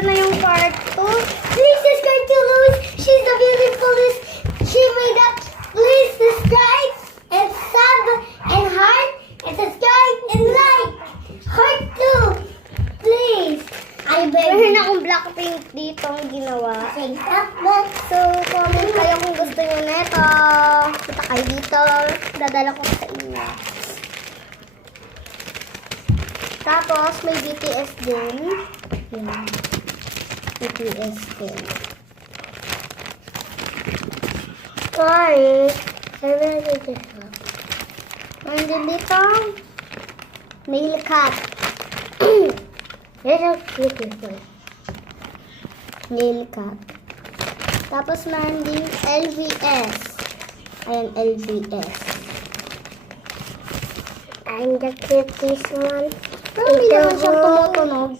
ito na yung part 2. Please subscribe to Luz. She's the beautifulest. She made up. Please subscribe and sub and heart and subscribe and like. Heart too. Please. Meron akong Blackpink dito ang ginawa. So, comment kayo kung gusto nyo neto. Kita kayo dito. Dadala ko sa inyo. Tapos, may BTS din. Yan. BTS din. Sorry. Meron din dito. Nail cut. Very beautiful. Nail cut. Tapos meron din LVS. Ayan, LVS. I'm the cutest one. Pero hindi naman siyang tumutunog.